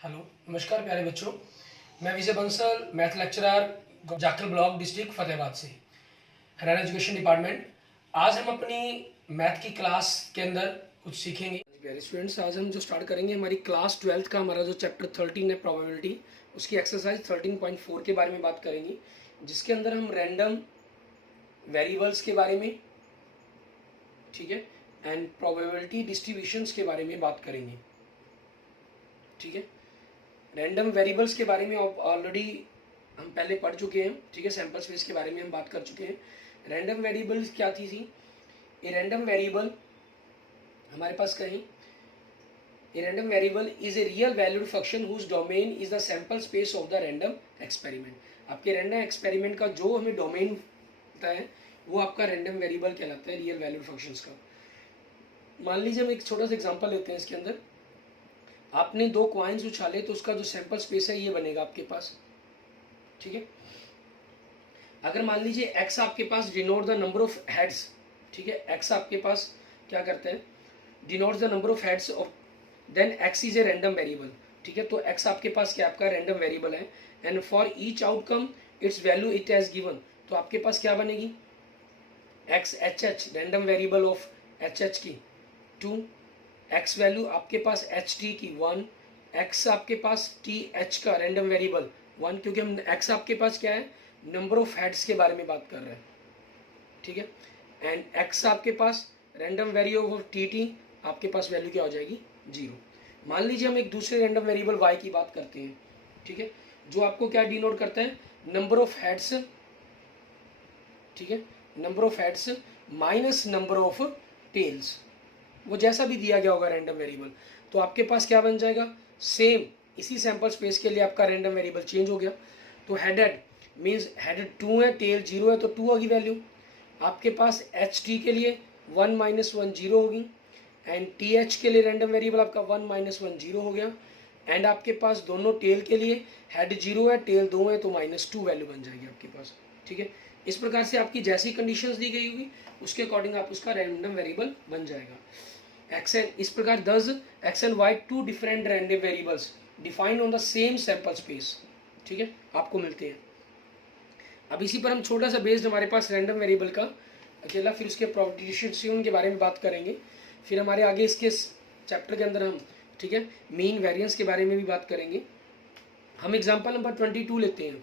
Hello, नमस्कार प्यारे बच्चों। मैं Vijay Bansal, math lecturer, Jakhal block, district Fatehabad से, हरियाणा एजुकेशन डिपार्टमेंट। आज हम अपनी मैथ की क्लास के अंदर कुछ सीखेंगे। प्यारे स्टूडेंट्स, आज हम जो स्टार्ट करेंगे हमारी क्लास 12th का हमारा जो चैप्टर 13 है प्रोबेबिलिटी, उसकी एक्सरसाइज 13.4 के बारे में बात करेंगे, जिसके अंदर हम रैंडम वेरिएबल्स के बारे में, ठीक है, एंड प्रोबेबिलिटी डिस्ट्रीब्यूशंस के बारे में बात करेंगे। ठीक है, रैंडम वेरिएबल्स के बारे में ऑलरेडी हम पहले पढ़ चुके हैं। ठीक है, सैंपल स्पेस के बारे में हम बात कर चुके हैं। रैंडम वेरिएबल्स क्या थी? ए रैंडम वेरिएबल हमारे पास कहीं a random variable is a real valued function whose domain is the sample space of the random experiment. आपके रैंडम एक्सपेरिमेंट का जो हमें डोमेन होता है वो आपका रैंडम वेरिएबल कहलाता है, रियल वैल्यूड फंक्शंस का। मान लीजिए हम एक छोटा सा एग्जांपल लेते हैं। इसके अंदर आपने 2 कॉइन्स उछाले तो उसका जो सैंपल स्पेस है ये बनेगा आपके पास। ठीक है, अगर मान लीजिए x आपके पास denote the number of heads. ठीक है, x आपके पास क्या करता है, denotes the number of heads of, then x is a random variable. ठीक है, तो x आपके पास क्या आपका रैंडम वेरिएबल है, and for each outcome its value it has given. तो आपके पास क्या बनेगी, x H H random variable of H H की 2, x वैल्यू आपके पास एच टी की 1, x आपके पास टी एच का रैंडम वेरिएबल 1, क्योंकि हम x आपके पास क्या है, नंबर ऑफ हेड्स के बारे में बात कर रहे हैं। ठीक है, एंड x आपके पास random variable of T T, आपके पास वैल्यू क्या हो जाएगी, 0। मान लीजिए हम एक दूसरे रैंडम वेरिएबल y की बात करते हैं। ठीक है, जो आपको क्या डिनोट करता है, नंबर ऑफ हेड्स। ठीक है, number of heads minus number of tails, वो जैसा भी दिया गया होगा रैंडम वेरिएबल। तो आपके पास क्या बन जाएगा, सेम इसी सैंपल स्पेस के लिए आपका रैंडम वेरिएबल चेंज हो गया। तो हेडेड मीन्स हेडेड 2 है, टेल 0 है, तो 2 होगी वैल्यू। आपके पास एच टी के लिए 1 माइनस 1 0 होगी, एंड टी एच के लिए रैंडम वेरिएबल आपका 1 माइनस 1 0 हो गया। एंड आपके पास दोनों टेल के लिए हेड 0 है, टेल 2 है, तो -2 वैल्यू बन जाएगी आपके पास। ठीक है, इस प्रकार से आपकी जैसी कंडीशंस दी गई होगी उसके अकॉर्डिंग आप उसका रैंडम वेरिएबल बन जाएगा। x and इस प्रकार thus x and y two different random variables defined on the same sample space, ठीक है, आपको मिलते हैं। अब इसी पर हम छोटा सा बेस्ड हमारे पास रैंडम वेरिएबल का अकेला, फिर उसके प्रोबेबिलिटी के बारे में बात करेंगे, फिर हमारे आगे इसके चैप्टर के अंदर हम, ठीक है, मीन वेरिएंस के बारे में भी बात करेंगे। हम एग्जाम्पल नंबर 22 लेते हैं।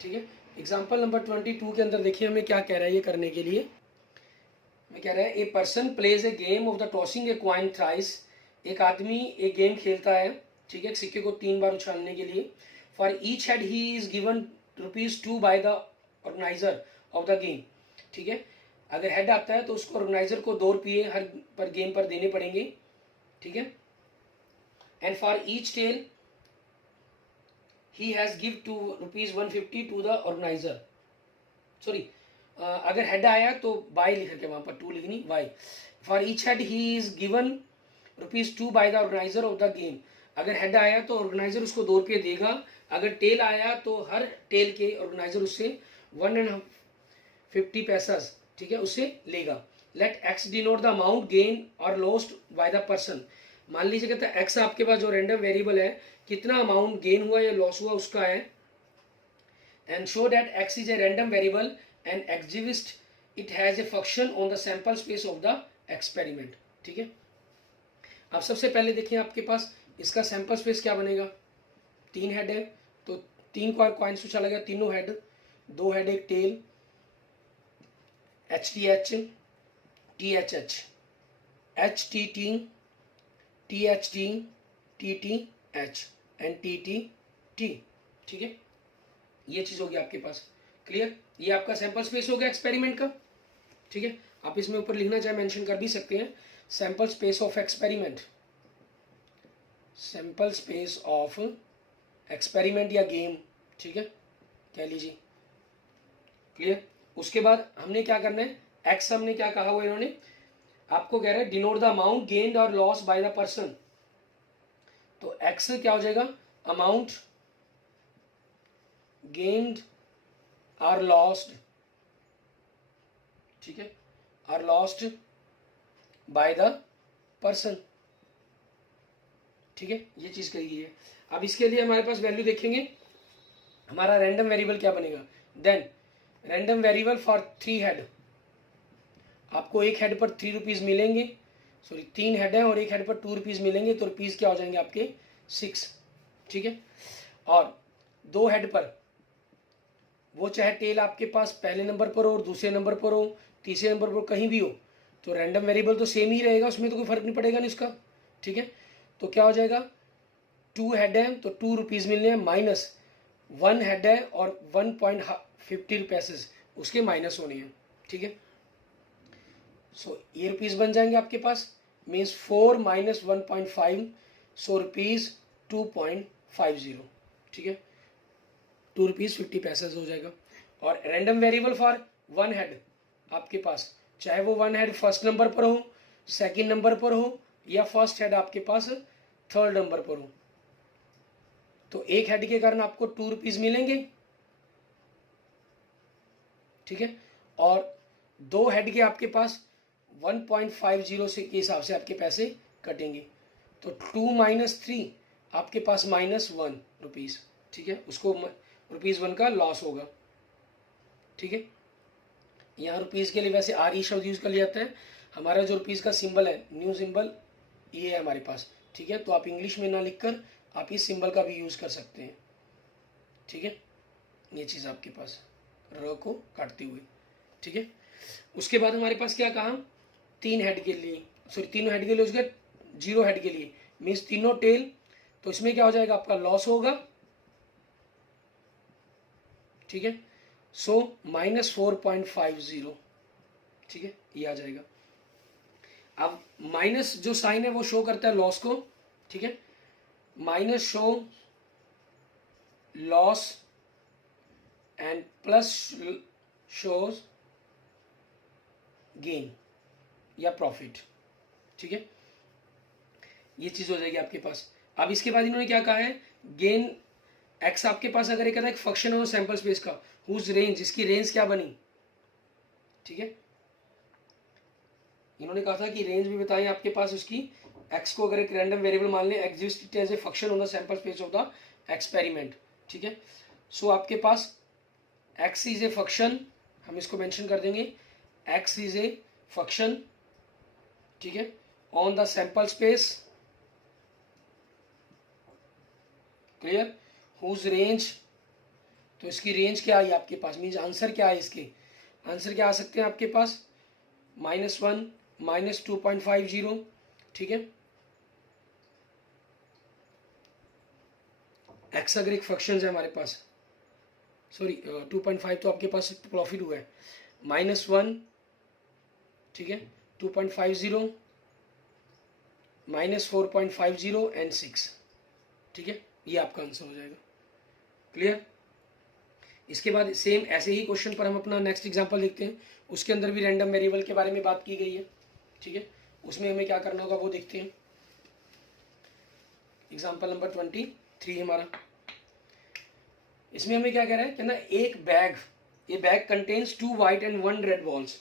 ठीक है, एग्जाम्पल नंबर 22 के अंदर देखिए हमें क्या कह रहा है ये करने के लिए। मैं कह रहा है a person plays a game of the tossing a coin thrice. एक आदमी एक गेम खेलता है, ठीक है, सिक्के को 3 बार उछालने के लिए। For each head he is given ₹2 by the organizer of the game. ठीक है, अगर हेड आता है तो उसको ऑर्गेनाइजर को ₹2 हर पर गेम पर देने पड़ेंगे। ठीक है, and for each tail he has give ₹150 to the organizer. Sorry, अगर हेड आया तो बाय लिख के वहां पर 2 लिखनी, by. For each head he is given ₹2 by the organizer of the game. अगर हेड आया तो ऑर्गेनाइजर उसको ₹2 देगा। अगर टेल आया तो हर टेल के ऑर्गेनाइजर उससे 150 पैसा, ठीक है, उससे लेगा। Let X denote the amount gain और लॉस्ट बाय द पर्सन। मान लीजिए कहता है एक्स आपके पास जो रैंडम वेरिएबल है, कितना अमाउंट गेन हुआ या लॉस हुआ उसका है, and show that x is a random variable and exist it has a function on the sample space of the experiment। ठीक है, अब सबसे पहले देखिए आपके पास इसका सैंपल स्पेस क्या बनेगा। 3 हेड है तो 3 कॉइन्स उछाला गया, तीनों हेड, 2 हेड एक tail, H T H, T H H, H T T, T H T, T T H and T T T. ठीक है, ये चीज होगी आपके पास। क्लियर, ये आपका सैंपल स्पेस हो गया एक्सपेरिमेंट का। ठीक है, आप इसमें ऊपर लिखना चाहे मेंशन कर भी सकते हैं, sample space of experiment, sample space of experiment या गेम। ठीक है, कह लीजिए। क्लियर, उसके बाद हमने क्या करना है, एक्स हमने क्या कहा हुआ इन्होंने, आपको कह रहा है डिनोट द अमाउंट गेन्ड और लॉस बाय द पर्सन। तो एक्स क्या हो जाएगा, अमाउंट gained or lost, ठीक है, are lost by the person। ठीक है, ये चीज़ कही गई है। अब इसके लिए हमारे पास वैल्यू देखेंगे, हमारा रैंडम वेरिएबल क्या बनेगा। Then random variable for 3 head, आपको एक हेड पर 3 रुपीज़ मिलेंगे, सॉरी 3 हेड है और एक हेड पर 2 रुपीज़ मिलेंगे, तो रुपीज़ क्या हो जाएंगे आपके 6, ठीक है। और 2 हेड पर, वो चाहे टेल आपके पास पहले नंबर पर हो और दूसरे नंबर पर हो, तीसरे नंबर पर कहीं भी हो, तो रैंडम वेरिएबल तो सेम ही रहेगा, उसमें तो कोई फर्क नहीं पड़ेगा नहीं उसका, ठीक है। तो क्या हो जाएगा, 2 हेड है तो 2 रुपीज़ मिलने हैं, माइनस 1 हेड है और 1.50 पैसेस उसके माइनस होने हैं, ठीक है। सो ये रुपीज़ बन जाएंगे आपके पास, मीन्स 4 माइनस 1.5, सो रुपीज़ 2.50, ठीक है, 2 रुपीज़ 50 पैसेस हो जाएगा। और रैंडम वेरिएबल फॉर 1 हेड आपके पास, चाहे वो 1 हेड फर्स्ट नंबर पर हो, सेकंड नंबर पर हो, या फर्स्ट हेड आपके पास थर्ड नंबर पर हो, तो एक हेड के कारण आपको 2 रुपीज़ मिलेंगे, ठीक है। और 2 हेड के आपके पास 1.50 से के हिसाब से आपके पैसे कटेंगे, तो 2 माइनस 3 आपके पास -1 रुपीज़, ठीक है, उसको ₹1 का लॉस होगा, ठीक है। यहाँ रुपीज़ के लिए वैसे RE शब्द यूज़ कर लिया जाता है, हमारा जो रुपीज़ का सिंबल है, न्यू सिंबल ये है हमारे पास, ठीक है। तो आप इंग्लिश में ना लिखकर आप इस सिंबल का भी यूज़ कर सकते हैं, ठीक है। ये चीज़ आपके पास र को काटते हुए, ठीक है। उसके बाद हमारे पास क्या कहा, 3 हेड के लिए, सॉरी तीनों हेड के लिए, उसके 0 हेड के लिए, मीन्स तीनों टेल, तो इसमें क्या हो जाएगा, आपका लॉस होगा, ठीक है। सो -4.50, ठीक है, ये आ जाएगा। अब माइनस जो साइन है वो शो करता है लॉस को, ठीक है, minus show loss and plus shows gain या प्रॉफिट, ठीक है, ये चीज हो जाएगी आपके पास। अब इसके बाद इन्होंने क्या कहा है, गेन एक्स आपके पास अगर एक एक फंक्शन हो सैंपल स्पेस का, हुज रेंज, इसकी रेंज क्या बनी, ठीक है। इन्होंने कहा था कि रेंज भी बताएं आपके पास उसकी, एक्स को अगर एक रैंडम वेरिएबल मान लें, exist as a function on the sample space of the experiment, ठीक है। सो आपके पास एक्स इज ए फंक्शन, हम इसको मेंशन कर देंगे, एक्स इज ए फंक्शन, ठीक है, on the sample space, clear, whose range, तो इसकी रेंज क्या आई आपके पास, मीन्स आंसर क्या है, इसके आंसर क्या आ सकते हैं आपके पास, -1 -2.50, ठीक है। एक्स अगर एक फंक्शन है हमारे पास, सॉरी 2.5 तो आपके पास प्रॉफिट हुआ है, -1, ठीक है, 2.50, -4.50 एंड 6, ठीक है, ये आपका आंसर हो जाएगा, क्लियर। इसके बाद सेम ऐसे ही क्वेश्चन पर हम अपना नेक्स्ट एग्जांपल देखते हैं, उसके अंदर भी रैंडम वेरिएबल के बारे में बात की गई है, ठीक है, उसमें हमें क्या करना होगा वो देखते हैं। एग्जांपल नंबर 23 हमारा, इसमें हमें क्या कह रहा है, कहना एक बैग, ये bag contains 2 white and 1 red balls,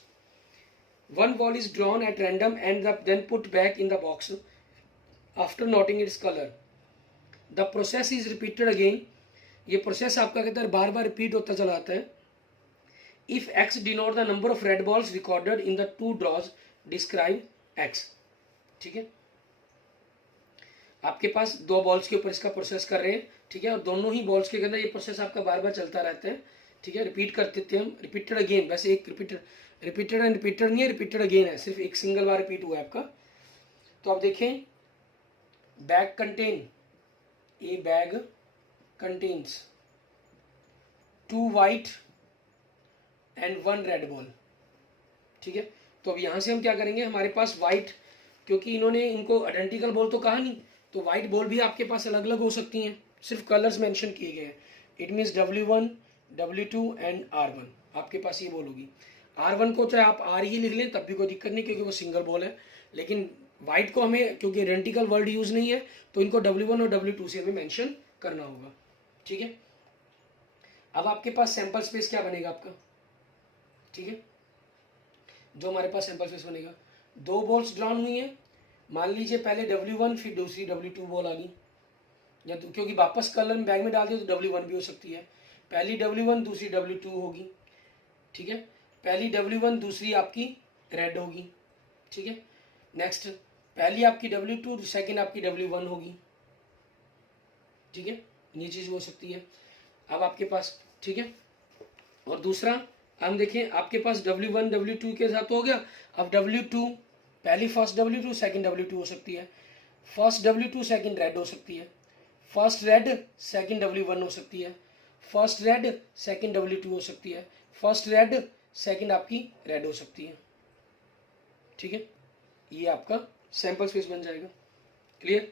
1 ball is drawn at random and then put back in the box after noting its color, the process is repeated again, ये प्रोसेस आपका कहता है बार बार रिपीट होता चला आता है। If X denote the number of red balls recorded in the 2 draws describe X, ठीक है, आपके पास 2 बॉल्स के ऊपर इसका प्रोसेस कर रहे हैं, ठीक है, और दोनों ही बॉल्स के अंदर ये प्रोसेस आपका बार बार चलता रहता है, ठीक है, रिपीट कर देते हैं हम, रिपीटेड अगेन, वैसे एक रिपीटेड एंड रिपीटेड नहीं है, रिपीटेड अगेन है, सिर्फ एक सिंगल बार रिपीट हुआ है आपका। तो आप देखें, bag contain, A bag contains 2 white and 1 red ball, ठीक है। तो अब यहाँ से हम क्या करेंगे, हमारे पास व्हाइट, क्योंकि इन्होंने इनको आइडेंटिकल बॉल तो कहा नहीं, तो व्हाइट बॉल भी आपके पास अलग अलग हो सकती हैं, सिर्फ कलर्स मेंशन किए गए हैं। It means W1 W2 and R1, आपके पास ये बॉल होगी। R1 को चाहे आप R ही लिख लें तब भी कोई दिक्कत नहीं, क्योंकि वो सिंगल बॉल है, लेकिन व्हाइट को हमें, क्योंकि आइडेंटिकल वर्ड यूज़ नहीं है, तो इनको W1 और W2 से हमें मैंशन करना होगा, ठीक है। अब आपके पास सैंपल स्पेस क्या बनेगा आपका, ठीक है, जो हमारे पास सैंपल स्पेस बनेगा, 2 बॉल्स ड्रॉन हुई हैं, मान लीजिए पहले W1 फिर दूसरी W2 बॉल आ गई, या तो क्योंकि वापस कलर में बैग में डाल दिए तो W1 भी हो सकती है। पहली W1 दूसरी W2 होगी, ठीक है। पहली W1 दूसरी आपकी रेड होगी, ठीक है। नेक्स्ट पहली आपकी W2 सेकंड आपकी W1 होगी, ठीक है। ये चीज़ हो सकती है अब आपके पास, ठीक है। और दूसरा हम देखें, आपके पास W1 W2 के साथ हो गया। अब W2 पहली फर्स्ट W2 सेकंड W2 हो सकती है, फर्स्ट W2 सेकंड रेड हो सकती है, फर्स्ट रेड सेकंड W1 हो सकती है, फर्स्ट रेड सेकंड W2 हो सकती है, फर्स्ट रेड सेकंड आपकी रेड हो सकती है, ठीक है। ये आपका सैंपल स्पेस बन जाएगा। क्लियर।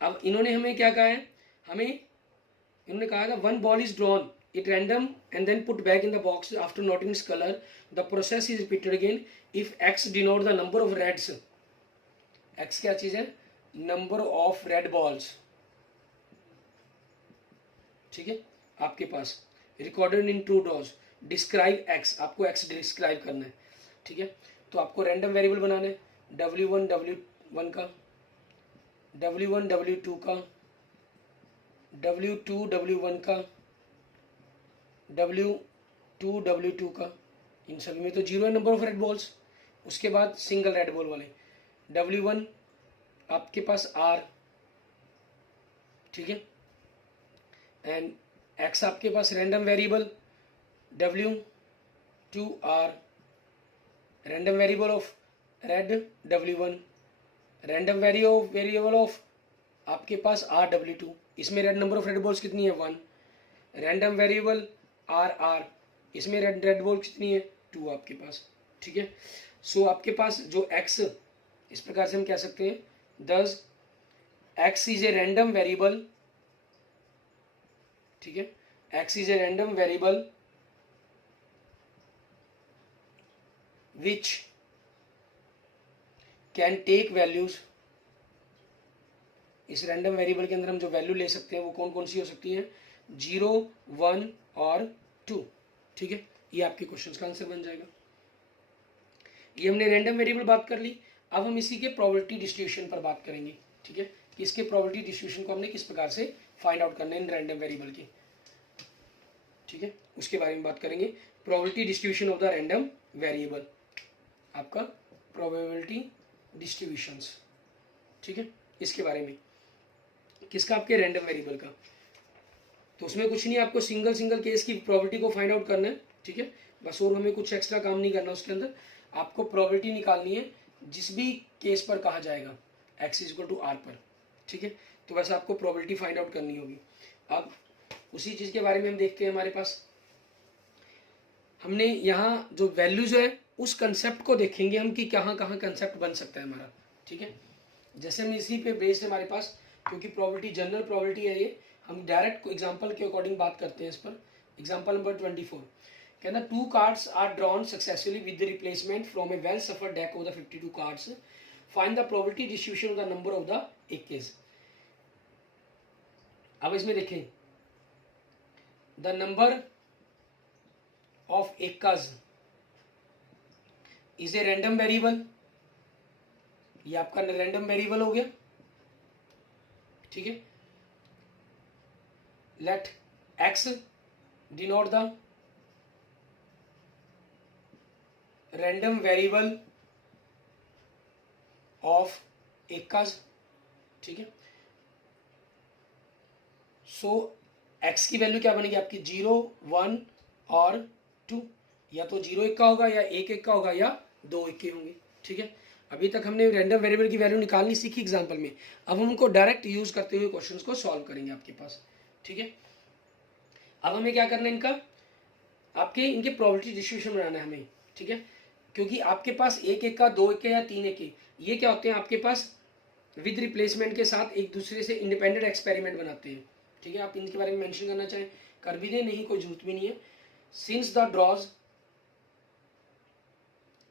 अब इन्होंने हमें क्या कहा है, हमें इन्होंने कहा था one ball is drawn it random and then put back in the box after noting its colour the process is repeated again if X denote the number of reds. X क्या चीज है, नंबर ऑफ रेड बॉल्स, ठीक है। आपके पास recorded in two draws describe X, आपको X describe करना है, ठीक है। तो आपको रैंडम वेरिएबल बनाना है, W1 W1 का, W1 W2 का, W2 W1 का, W2 W2 का, इन सभी में तो जीरो है नंबर ऑफ रेड बॉल्स। उसके बाद सिंगल रेड बॉल वाले W1 आपके पास R, ठीक है। एंड X आपके पास random variable W2 R, random variable of red W1, random variable of आपके पास RW2, इसमें red number of red balls कितनी है 1, रैंडम वेरिएबल RR, इसमें रेड बॉल कितनी है 2 आपके पास, ठीक है। सो आपके पास जो X, इस प्रकार से हम कह सकते हैं दस X is a random variable, ठीक है। X is a random variable which can take values. इस रैंडम वेरिएबल के अंदर हम जो वैल्यू ले सकते हैं वो कौन कौन सी हो सकती है, 0 1 और 2, ठीक है। ये आपके क्वेश्चन का आंसर बन जाएगा। ये हमने रैंडम वेरिएबल बात कर ली। अब हम इसी के प्रोबेबिलिटी डिस्ट्रीब्यूशन पर बात करेंगे, ठीक है, कि इसके प्रोबेबिलिटी डिस्ट्रीब्यूशन को हमने किस प्रकार से फाइंड आउट करना है इन रैंडम वेरिएबल की, ठीक है। उसके बारे में बात करेंगे, probability distribution of the random variable, आपका प्रोबेबिलिटी डिस्ट्रीब्यूशंस, ठीक है। इसके बारे में किसका, आपके रैंडम वेरिएबल का। तो उसमें कुछ नहीं, आपको सिंगल केस की प्रोबेबिलिटी को फाइंड आउट करना है, ठीक है, बस। और हमें कुछ एक्स्ट्रा काम नहीं करना उसके अंदर, आपको प्रोबेबिलिटी निकालनी है जिस भी केस पर कहा जाएगा x is equal to R पर, ठीक है। तो वैसे आपको प्रोबेबिलिटी फाइंड आउट करनी होगी। अब उसी चीज़ के बारे में हम देखते हैं, हमारे पास हमने यहाँ जो वैल्यूज है उस कंसेप्ट को देखेंगे हम कि कहाँ कहाँ कंसेप्ट बन सकता है हमारा, ठीक है। जैसे हम इसी पे बेस्ड है हमारे पास, क्योंकि प्रोबेबिलिटी जनरल प्रोबेबिलिटी है ये, हम डायरेक्ट एग्जांपल के अकॉर्डिंग बात करते हैं इस पर। एग्जांपल नंबर 24 कहना, 2 cards are drawn successfully with the replacement from a well shuffled deck of the 52 cards, find the probability distribution of the number of the aces. अब इसमें देखें, the number of aces is a random variable, ये आपका random variable हो गया, ठीक है। Let X denote the random variable of aces, ठीक है। सो एक्स की वैल्यू क्या बनेगी आपकी, 0 1 और 2, या तो 0 1 का होगा, या 1 1 का होगा, या 2 1 के होंगे, ठीक है। अभी तक हमने रैंडम वेरिएबल की वैल्यू निकालनी सीखी एग्जांपल में, अब हम उनको डायरेक्ट यूज करते हुए क्वेश्चंस को सॉल्व करेंगे आपके पास, ठीक है। अब हमें क्या करना है, इनके प्रोबेबिलिटी डिस्ट्रीब्यूशन बनाना है हमें, ठीक है। क्योंकि आपके पास 1 1 का, 2 1 का या 3 1 के, ये क्या होते हैं आपके पास विद रिप्लेसमेंट के साथ एक दूसरे से इंडिपेंडेंट एक्सपेरिमेंट बनाते हैं, ठीक है। आप इनके बारे में मेंशन करना चाहें कर भी दें, नहीं कोई जरूरत भी नहीं है। Since the draws,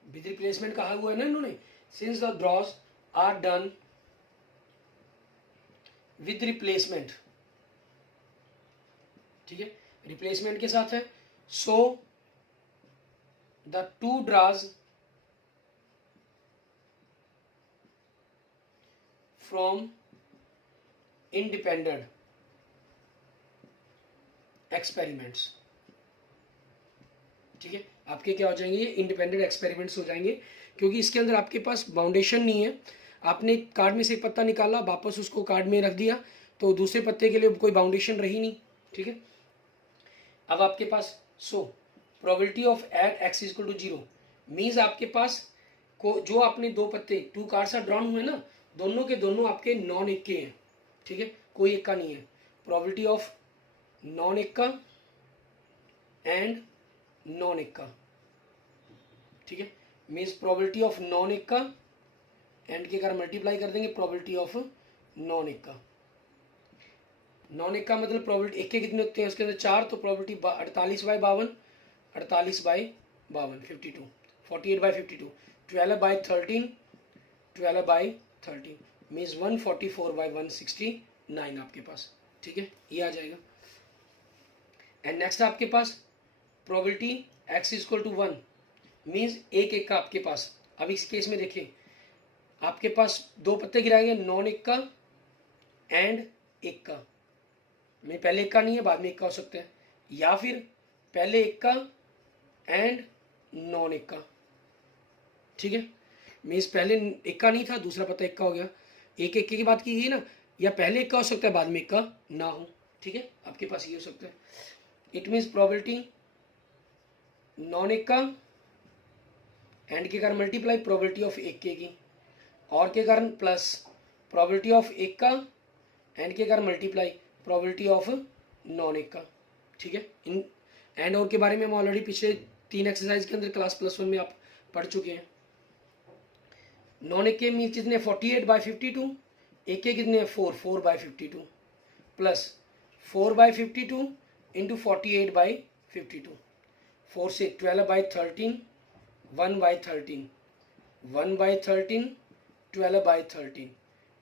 with replacement कहा हुआ है ना इन्होंने, since the draws are done with replacement, ठीक है, रिप्लेसमेंट के साथ है। So the 2 draws from independent experiments. ठीक है, आपके क्या हो जाएंगे, ये इंडिपेंडेंट एक्सपेरिमेंट्स हो जाएंगे, क्योंकि इसके अंदर आपके पास बाउंडेशन नहीं है। आपने कार्ड में से एक पत्ता निकाला, वापस उसको कार्ड में रख दिया, तो दूसरे पत्ते के लिए कोई बाउंडेशन रही नहीं। ठीक है, अब आपके पास probability of at X equal to 0 means आपके पास को जो आपने दो पत्ते 2 कार्ड्स आर ड्रॉन हुए ना, दोनों के दोनों आपके नॉन इक्के हैं। ठीक है, कोई इक्का नहीं है। प्रोबेबिलिटी ऑफ नॉन इक्का एंड नॉन इक्का। ठीक है, मीन्स प्रोबेबिलिटी ऑफ नॉन इक्का एंड के कारण मल्टीप्लाई कर देंगे प्रोबेबिलिटी ऑफ नॉन इक्का। नॉन इक्का मतलब प्रोबेबिलिटी इक्के कितने होते हैं उसके अंदर 4, तो प्रोबेबिलिटी 48/52, 48/52 52, 48/52, 12/13, 12/13 मीन्स 144/169 आपके पास। ठीक है, ये आ जाएगा। एंड नेक्स्ट आपके पास probability X equal to 1 means एक एक का आपके पास। अब इस केस में देखिए, आपके पास दो पत्ते गिराए गए, नॉन इक्का एंड इक्का में पहले इक्का नहीं है, बाद में इक्का हो सकता है, या फिर पहले इक्का एंड नॉन इक्का। ठीक है, मीन्स पहले इक्का नहीं था, दूसरा पत्ता इक्का हो गया। एक इक्के की बात की गई ना, या पहले इक्का हो सकता है, बाद में इक्का ना हो। ठीक है, आपके पास ये हो सकता है। इट मीन्स प्रोबेबिलिटी नॉन इक्का एंड के कारण मल्टीप्लाई प्रोबेबिलिटी ऑफ इक्के की, और के कारण प्लस प्रोबेबिलिटी ऑफ इक्का एंड के कारण मल्टीप्लाई प्रोबेबिलिटी ऑफ नॉन इक्का। ठीक है, इन एंड और के बारे में हम ऑलरेडी पिछले 3 एक्सरसाइज के अंदर क्लास +1 में आप पढ़ चुके हैं। नॉन इक्के मीन्स कितने 48/52, इक्के कितने 4/52 प्लस 4/52 इंटू 48/52, 4 से 12/13, 1/13, 1/13, 12/13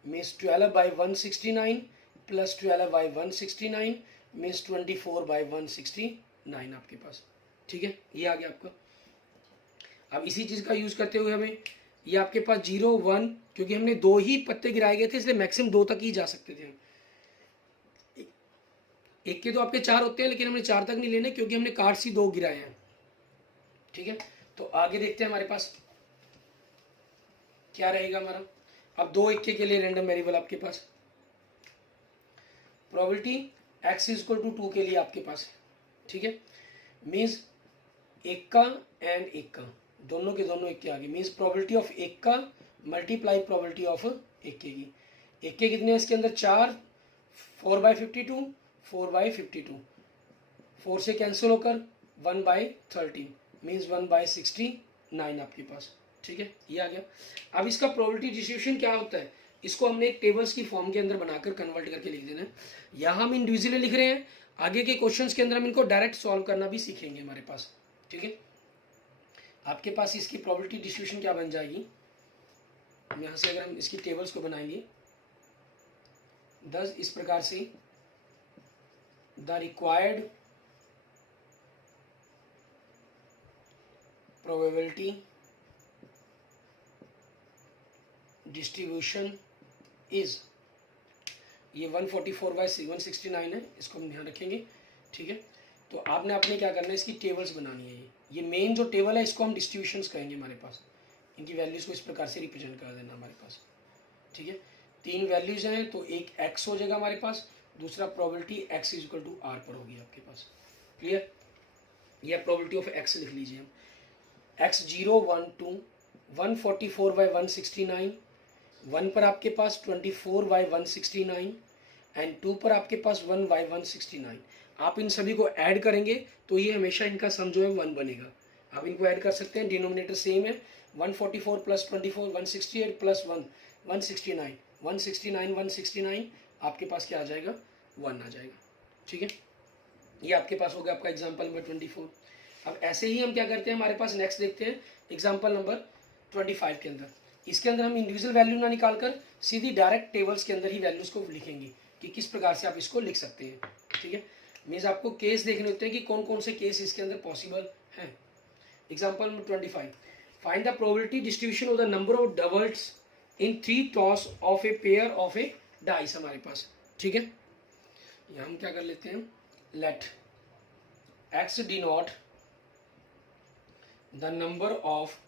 मीन्स 12/169 प्लस 12/169 मीन्स 24/169 आपके पास। ठीक है, ये आ गया आपका। अब इसी चीज़ का यूज़ करते हुए हमें ये आपके पास 0 1, क्योंकि हमने 2 ही पत्ते गिराए गए थे इसलिए मैक्सिमम 2 तक ही जा सकते थे हम। एक के तो आपके 4 होते हैं, लेकिन हमने 4 तक नहीं लेने क्योंकि हमने कार्ड्स ही 2 गिराए हैं। ठीक है, तो आगे देखते हैं हमारे पास क्या रहेगा हमारा। अब 2 इक्के के लिए रैंडम वेरिएबल आपके पास, प्रोबेबिलिटी एक्स इक्वल टू 2 के लिए आपके पास है। ठीक है, मीन्स इक्का एंड इक्का दोनों के दोनों इक्के आ गए, मीन्स प्रोबेबिलिटी ऑफ इक्का मल्टीप्लाई प्रोबेबिलिटी ऑफ इक्के की। इक्के कितने हैं इसके अंदर 4, 4/52, 4/52, 4 से कैंसिल होकर 1/13 मीन्स 1/69 आपके पास। ठीक है, ये आ गया। अब इसका प्रोबेबिलिटी डिस्ट्रीब्यूशन क्या होता है, इसको हमने एक टेबल्स की फॉर्म के अंदर बनाकर कन्वर्ट करके लिख देना है। यहाँ हम इंडिविजुअली लिख रहे हैं, आगे के क्वेश्चंस के अंदर हम इनको डायरेक्ट सॉल्व करना भी सीखेंगे हमारे पास। ठीक है, आपके पास इसकी प्रोबेबिलिटी डिस्ट्रीब्यूशन क्या बन जाएगी, यहाँ से अगर हम इसकी टेबल्स को बनाएंगे 10 इस प्रकार से, the required probability distribution is, ये 144/169 है, इसको हम ध्यान रखेंगे। ठीक है, तो आपने अपने क्या करना है, इसकी टेबल्स बनानी है। ये मेन जो टेबल है इसको हम डिस्ट्रीब्यूशंस कहेंगे हमारे पास, इनकी वैल्यूज़ को इस प्रकार से रिप्रेजेंट कर देना हमारे पास। ठीक है, 3 वैल्यूज़ हैं, तो एक एक्स हो जाएगा हमारे पास, दूसरा probability X is equal to R पर होगी आपके पास। क्लियर, यह प्रोबेबिलिटी ऑफ एक्स लिख लीजिए हम, एक्स 0 1 2 144/169, 1 पर आपके पास 24/169 एंड 2 पर आपके पास 1/169। आप इन सभी को ऐड करेंगे तो ये हमेशा इनका सम जो है 1 बनेगा। आप इनको ऐड कर सकते हैं, डिनोमिनेटर सेम है, 144 प्लस 24 168 प्लस 1 169, 169 169 आपके पास क्या आ जाएगा 1 आ जाएगा। ठीक है, ये आपके पास हो गया आपका एग्जाम्पल नंबर 24। अब ऐसे ही हम क्या करते हैं, हमारे पास नेक्स्ट देखते हैं एग्जाम्पल नंबर 25 के अंदर। इसके अंदर हम इंडिविजुअल वैल्यू ना निकाल कर सीधी डायरेक्ट टेबल्स के अंदर ही वैल्यूज को लिखेंगे कि किस प्रकार से आप इसको लिख सकते हैं। ठीक है, मीन्स आपको केस देखने होते हैं कि कौन कौन से केस इसके अंदर पॉसिबल हैं। Example number 25, find the probability distribution of the number of doubles in 3 toss of a pair of A dice हमारे पास, ठीक है। यहाँ हम क्या कर लेते हैं, let X denote the number of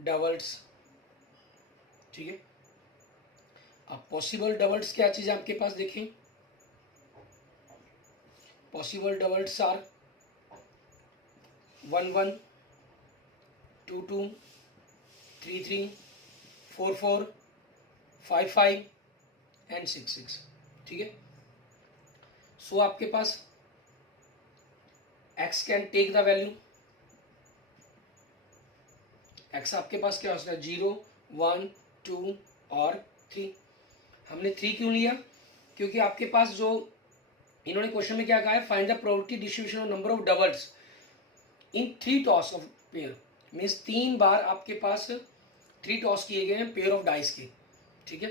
doubles, ठीक है। अब पॉसिबल डबल्स क्या चीज आपके पास देखें, पॉसिबल डबल्स आर 1 1 2 2 3 3 4 4 5 5 एंड 6 6, ठीक है। सो आपके पास x can take the value, x आपके पास क्या हो सकता है 0 1 2 और 3। हमने 3 क्यों लिया, क्योंकि आपके पास जो इन्होंने क्वेश्चन में क्या कहा है, find the probability distribution of number of doubles in 3 toss of pair, means 3 बार आपके पास 3 टॉस किए गए हैं पेयर ऑफ डाइस के, ठीक है।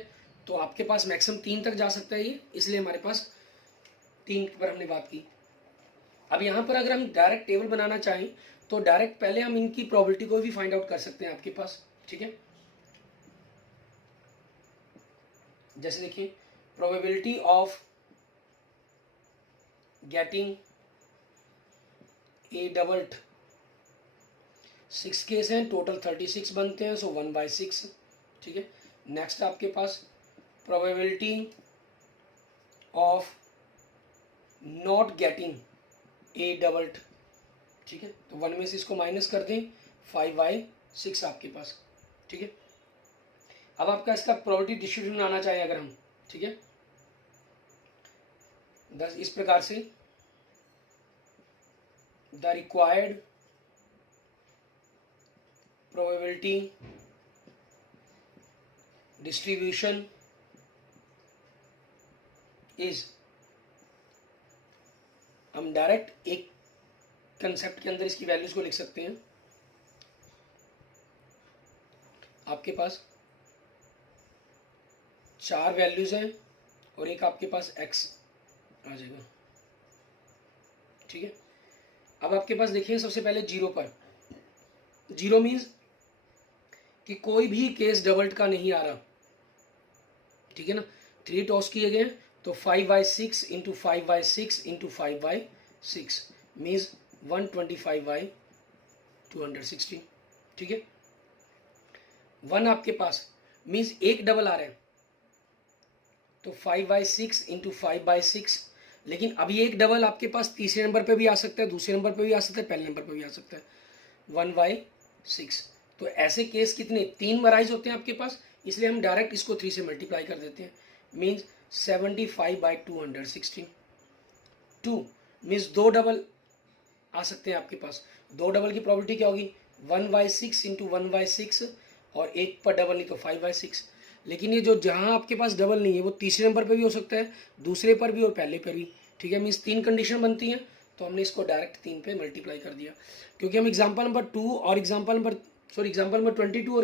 तो आपके पास मैक्सिमम 3 तक जा सकता है ये, इसलिए हमारे पास 3 पर हमने बात की। अब यहाँ पर अगर हम डायरेक्ट टेबल बनाना चाहें तो डायरेक्ट पहले हम इनकी प्रोबेबिलिटी को भी फाइंड आउट कर सकते हैं आपके पास, ठीक है। जैसे देखिए probability of getting a doublet 6 case हैं, टोटल 36 बनते हैं, सो 1/6, ठीक है। नेक्स्ट आपके पास probability of not getting a doublet, ठीक है। तो 1 में से इसको माइनस कर दें, 5/6 आपके पास, ठीक है। अब आपका इसका प्रोबेबिलिटी डिस्ट्रीब्यूशन आना चाहिए अगर हम, ठीक है। 10 इस प्रकार से the required probability distribution is, हम डायरेक्ट एक कंसेप्ट के अंदर इसकी वैल्यूज को लिख सकते हैं। आपके पास 4 वैल्यूज हैं और एक आपके पास x आ जाएगा, ठीक है। अब आपके पास देखिए सबसे पहले 0 पर, 0 मीन्स कि कोई भी केस डबल्ट का नहीं आ रहा, ठीक है ना। 3 टॉस किए गए तो 5/6 इंटू 5/6 इंटू 5/6 मीन्स 125/216, ठीक है। 1 आपके पास मीन्स एक डबल आ रहा है तो 5/6 इंटू 5/6, लेकिन अभी एक डबल आपके पास तीसरे नंबर पे भी आ सकता है, दूसरे नंबर पे भी आ सकता है, पहले नंबर पे भी आ सकता है, 1/6। तो ऐसे केस कितने 3 वराइज होते हैं आपके पास, इसलिए हम डायरेक्ट इसको 3 से मल्टीप्लाई कर देते हैं, मीन्स 75/216। 2 मीन्स 2 डबल आ सकते हैं आपके पास, 2 डबल की प्रोबेबिलिटी क्या होगी 1/6 इंटू 1/6 और एक पर डबल नहीं तो 5/6। लेकिन ये जो जहाँ आपके पास डबल नहीं है वो तीसरे नंबर पे भी हो सकता है, दूसरे पर भी और पहले पर भी, ठीक है। मीन्स 3 कंडीशन बनती हैं, तो हमने इसको डायरेक्ट 3 पे मल्टीप्लाई कर दिया, क्योंकि हम एग्जाम्पल नंबर 2 और एग्जाम्पल नंबर 22 और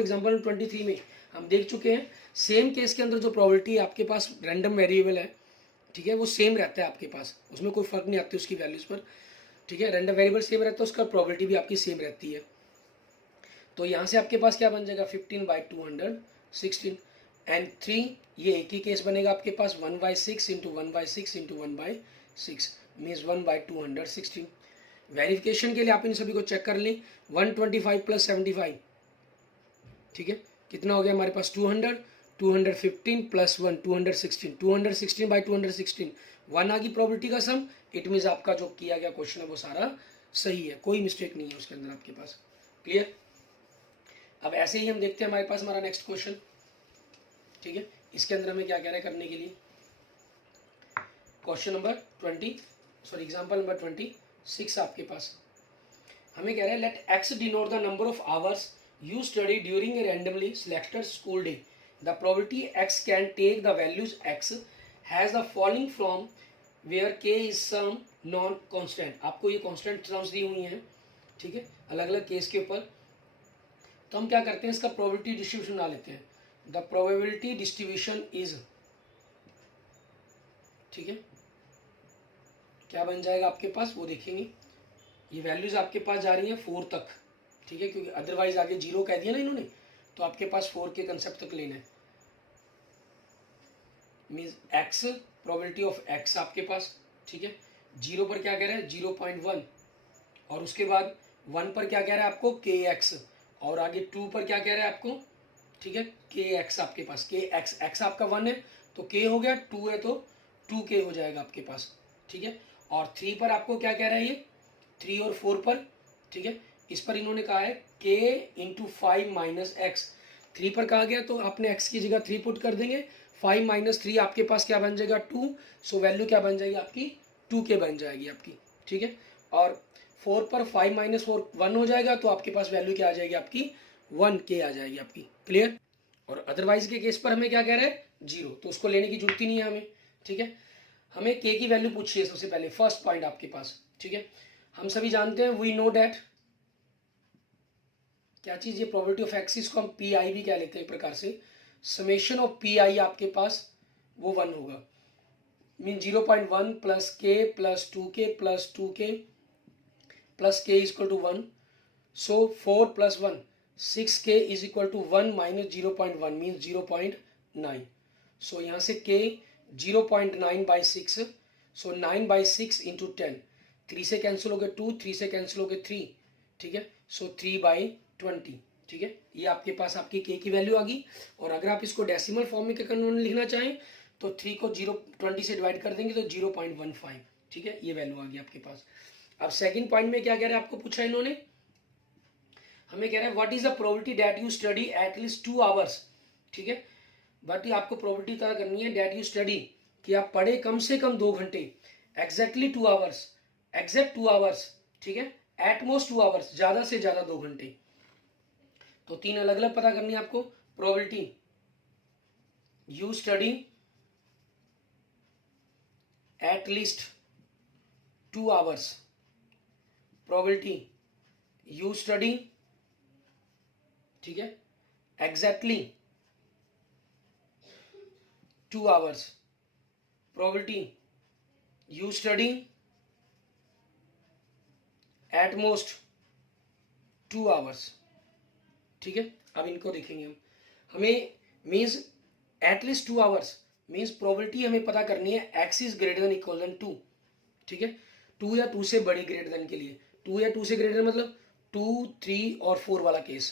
एग्जाम्पल नंबर 23 में हम देख चुके हैं सेम केस के अंदर जो प्रोबेबिलिटी आपके पास रैंडम वेरिएबल है, ठीक है, वो सेम रहता है आपके पास, उसमें कोई फर्क नहीं आती उसकी वैल्यूज़ पर, ठीक है। रैंडम वेरिएबल सेम रहता है, उसका प्रोबेबिलिटी भी आपकी सेम रहती है। तो यहाँ से आपके पास क्या बन जाएगा 15/216 एंड 3, ये एक ही केस बनेगा आपके पास 1/6 इंटू 1/6 इंटू 1/6 मीन्स 1/216। वेरिफिकेशन के लिए आप इन सभी को चेक कर लें, 125 + 75, ठीक है, कितना हो गया हमारे पास 200, 215 + 1 216, 216/216 1 आ गई प्रोबेबिलिटी का सम, इट मीन्स आपका जो किया गया क्वेश्चन है वो सारा सही है, कोई मिस्टेक नहीं है उसके अंदर आपके पास, क्लियर। अब ऐसे ही हम देखते हैं हमारे पास हमारा नेक्स्ट क्वेश्चन, ठीक है। इसके अंदर हमें क्या कह रहा है करने के लिए, क्वेश्चन नंबर एग्जाम्पल नंबर 26 आपके पास हमें कह रहा है let X denote the number of hours you study during a randomly selected school day. The probability x can take the values x has the following from where k is some non constant. आपको ये constant terms दी हुई हैं, ठीक है, अलग अलग case के ऊपर। तो हम क्या करते हैं इसका probability distribution बना लेते हैं। The probability distribution is, ठीक है, क्या बन जाएगा आपके पास वो देखेंगे। ये वैल्यूज आपके पास जा रही हैं 4 तक, ठीक है, क्योंकि अदरवाइज आगे 0 कह दिया ना इन्होंने, तो तो आपके पास 4 के कंसेप्ट तक लेना है। Means x, probability of x आपके पास, ठीक है। 0 पर क्या कह रहा है 0.1, और उसके बाद 1 पर क्या कह रहा है आपको के एक्स, और आगे 2 पर क्या कह रहा है आपको, ठीक है, के एक्स आपके पास, के एक्स, एक्स आपका 1 है तो के हो गया, 2 है तो 2k हो जाएगा आपके पास, ठीक है। और 3 पर आपको क्या कह रहा है ये 3 और 4 पर, ठीक है, इस पर इन्होंने कहा है k इंटू 5 माइनस एक्स। 3 पर कहा गया तो आपने x की जगह 3 पुट कर देंगे, 5 माइनस 3 आपके पास क्या बन जाएगा 2, सो वैल्यू क्या बन जाएगी आपकी 2k बन जाएगी आपकी, ठीक है। और 4 पर 5 माइनस 4 1 हो जाएगा तो आपके पास वैल्यू क्या आ जाएगी आपकी 1k आ जाएगी आपकी, क्लियर। और अदरवाइज के केस पर हमें क्या कह रहा है 0, तो उसको लेने की जरूरत ही नहीं है हमें, ठीक है। हमें k की वैल्यू पूछी है सबसे पहले, फर्स्ट पॉइंट आपके पास, ठीक है। हम सभी जानते हैं वी नो डैट, क्या चीज ये प्रोबेबिलिटी ऑफ एक्सिस को हम पी आई भी कह लेते हैं एक प्रकार से, समेशन ऑफ पी आई आपके पास वो 1 होगा, mean 0.1 plus K plus 2k plus 2k plus k is equal to 1, so 4 plus 1 6k is equal to 1 minus 0.1 mean 0.9, so यहाँ से k 0.9 by 6, so 9 by 6 into 10, 3 से कैंसिल हो गए 2, 3 से cancel हो गए 3, ठीक है, सो 3 बाई 20, ठीक है। ये आपके पास आपकी k की वैल्यू आ गई। और अगर आप इसको डेसिमल फॉर्म में कन्वर्ट लिखना चाहें तो 3 को 20 से डिवाइड कर देंगे तो 0.15, ठीक है, ये वैल्यू आ गई आपके पास। अब सेकंड पॉइंट में क्या कह रहे हैं आपको पूछा इन्होंने, हमें कह रहा है what is the probability that you study at least 2 hours, ठीक है। बट आपको प्रोबेबिलिटी तय करनी है दैट यू स्टडी, कि आप पढ़े कम से कम 2 घंटे, एग्जैक्टली 2 आवर्स, एग्जैक्ट 2 आवर्स, ठीक है, एट मोस्ट 2 आवर्स, ज्यादा से ज्यादा 2 घंटे। तो 3 अलग अलग पता करनी है आपको, probability you study at least 2 hours, probability you study, ठीक है, exactly 2 hours, probability you study at most 2 hours, ठीक है। अब इनको देखेंगे हम, हमें means at least 2 hours means probability हमें पता करनी है X is greater than equal than 2, ठीक है, 2 या 2 से बड़े ग्रेटर देन के लिए, 2 या 2 से ग्रेटर मतलब 2, 3 और 4 वाला केस,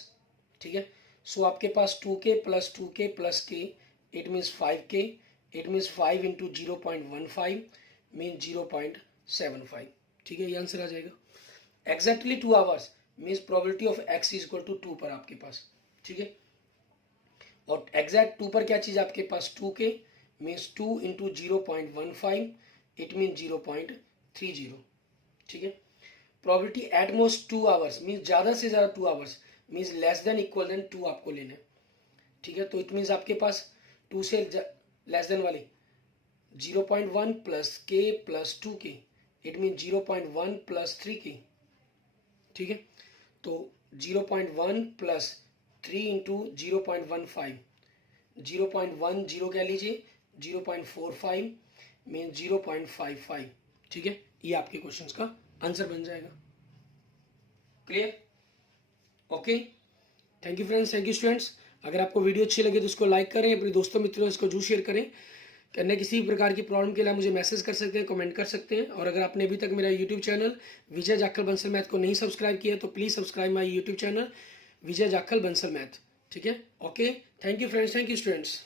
ठीक है। सो आपके पास 2k plus 2k plus k, it means 5k, it means 5 into 0.15 mean 0.75, ठीक है, ये आंसर आ जाएगा। Exactly 2 hours means probability of X is equal to 2 पर आपके पास, ठीक है। और एग्जैक्ट 2 पर क्या चीज आपके पास 2k means 2 into 0.15 it mean 0.30, ठीक है। Probability at most 2 hours means ज्यादा से ज्यादा 2 hours means less than equal than 2 आपको लेना है, ठीक है। तो इट मीन्स आपके पास 2 से लेस देन वाले 0.1 plus k plus 2k, it mean 0.1 plus 3k, ठीक है। तो 0.1 प्लस 3 इंटू 0.15, 0.10 कह लीजिए, 0.45 मीन 0.55, ठीक है, ये आपके क्वेश्चंस का आंसर बन जाएगा, clear, okay. Thank you friends, thank you students. अगर आपको वीडियो अच्छी लगे तो इसको लाइक करें, अपने दोस्तों मित्रों इसको जरूर शेयर करें। करने किसी प्रकार की प्रॉब्लम के लिए मुझे मैसेज कर सकते हैं, कमेंट कर सकते हैं। और अगर आपने अभी तक मेरा यूट्यूब चैनल विजय जाखल बंसल मैथ को नहीं सब्सक्राइब किया तो please subscribe my YouTube channel Vijay Jakhal Bansal math, ठीक है, okay. Thank you friends, thank you students.